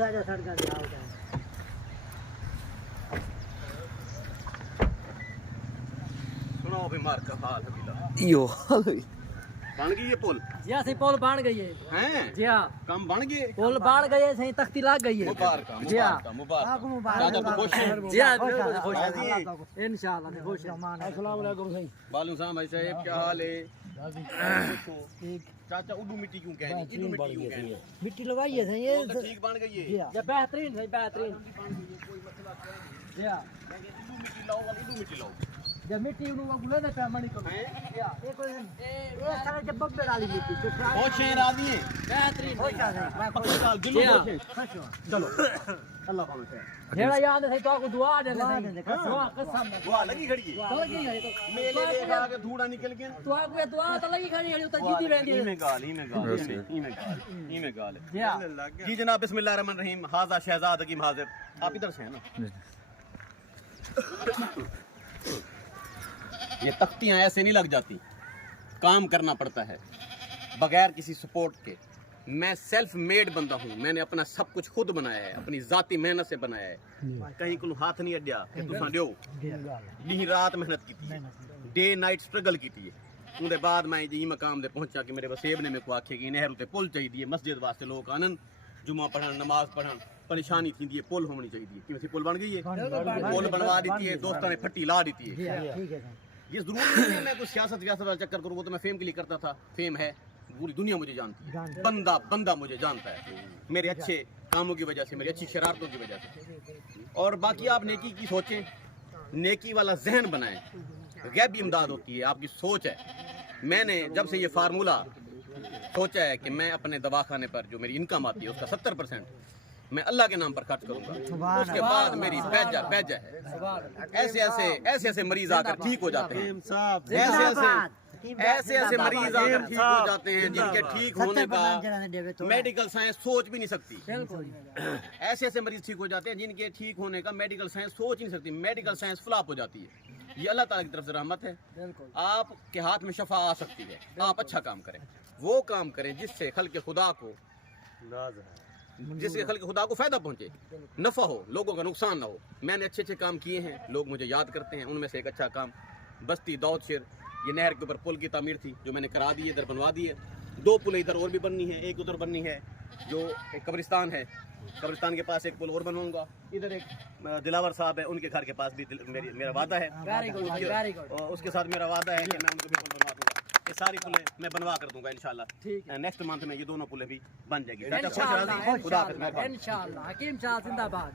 साजा सड़का दे आओ जाए सुनाओ बीमार का हाल अभी यो बन गई ये पुल जी हाँ, सही पुल बन गई है हैं जी हाँ काम बन गए पुल बन गई है, सही तख्ती लग गई है मुबारक जी हाँ मुबारक दादा को खुश है जी हाँ बिल्कुल खुश हाँ है जी। इंशाल्लाह से खुश है अस्सलाम वालेकुम सही बालू साहब भाई साहब क्या हाल है चाचा उडू मिट्टी क्यों कहनी इडू मिट्टी क्यों कहनी मिट्टी लगाई है सही ये पुल तो ठीक बन गई है ये बेहतरीन है बेहतरीन जी हाँ इडू मिट्टी लाओ इडू मिट्टी लाओ ये मिट्टी उन्होंने बुला दे पैमानी को हैं ये कोई ये सारे जब बब्बे डाली मिट्टी जो बहुत शेर आदमी है बेहतरीन पक्की साल जी दिलो हाँ। चलो अल्लाह पाक है जेड़ा याद है तो को दुआ दे दुआ कसम दुआ लगी खड़ी है तो लगी है तो मेले देखा के धूड़ा निकल गया तो आपको दुआ तो लगी खड़ी है तो जीती रहती है में गाल ही में गाल ही में गाल जी हाँ। जी जनाब बिस्मिल्लाहिर रहमानिर रहीम हाजा शहजाद हकीम हाजिर आप इधर से हैं ना ये तख्तियां ऐसे नहीं लग जाती काम करना पड़ता है बगैर किसी सपोर्ट के मैं सेल्फ मेड बंदा हूँ मैंने अपना सब कुछ खुद बनाया है अपनी जाती मेहनत से बनाया है कहीं को हाथ नहीं अड्या कि तुसा दियो दी रात मेहनत की डे नाइट स्ट्रगल की उनके बाद मैं जी मकाम दे पहुंचा कि मेरे वसेब ने मेरे को आखे कि नहर उते पुल चाहिए मस्जिद वास्ते लोग आनन जुमा पढ़न नमाज पढ़न परेशानी थी ये पुल होनी चाहिए कि वैसे पुल बन गई है पुल बनवा दी है दोस्तों ने फट्टी ला दी है ठीक है ये जरूरी नहीं है मैं कुछ सियासत वाला चक्कर करूँ वो तो मैं फेम के लिए करता था फेम है पूरी दुनिया मुझे जानती है बंदा बंदा मुझे जानता है मेरे अच्छे कामों की वजह से मेरी अच्छी शरारतों की वजह से और बाकी आप नेकी की सोचें नेकी वाला जहन बनाएं गैबी इमदाद होती है आपकी सोच है मैंने जब से ये फार्मूला सोचा है कि मैं अपने दवाखाने पर जो मेरी इनकम आती है उसका 70% मैं अल्लाह के नाम पर खर्च करूंगा उसके बाद मेरी बैजा है ऐसे मरीज आकर ठीक हो जाते हैं ऐसे मरीज आकर ठीक हो जाते हैं जिनके ठीक होने का मेडिकल साइंस सोच भी नहीं सकती ऐसे मरीज ठीक हो जाते हैं जिनके ठीक होने का मेडिकल साइंस सोच ही नहीं सकती मेडिकल साइंस फ्लॉप हो जाती है ये अल्लाह ताला की तरफ से रहमत है आपके हाथ में शफा आ सकती है आप अच्छा काम करें वो काम करें जिससे खल्क़ खुदा को फायदा पहुंचे नफा हो लोगों का नुकसान ना हो मैंने अच्छे काम किए हैं लोग मुझे याद करते हैं उनमें से एक अच्छा काम बस्ती दाऊद शेर ये नहर के ऊपर पुल की तामीर थी जो मैंने करा दी है इधर बनवा दी है 2 पुल इधर और भी बननी है एक उधर बननी है जो एक कब्रिस्तान है कब्रिस्तान के पास एक पुल और बनवाऊंगा इधर एक दिलावर साहब है उनके घर के पास भी मेरा वादा है उसके साथ मेरा वादा है कि मैं उनको भी पुल बनवा दूंगा ये सारी पुलें मैं बनवा कर दूंगा इंशाल्लाह नेक्स्ट मंथ में ये दोनों पुलें भी बन जाएगी इंशाल्लाह हकीम शाह जिंदाबाद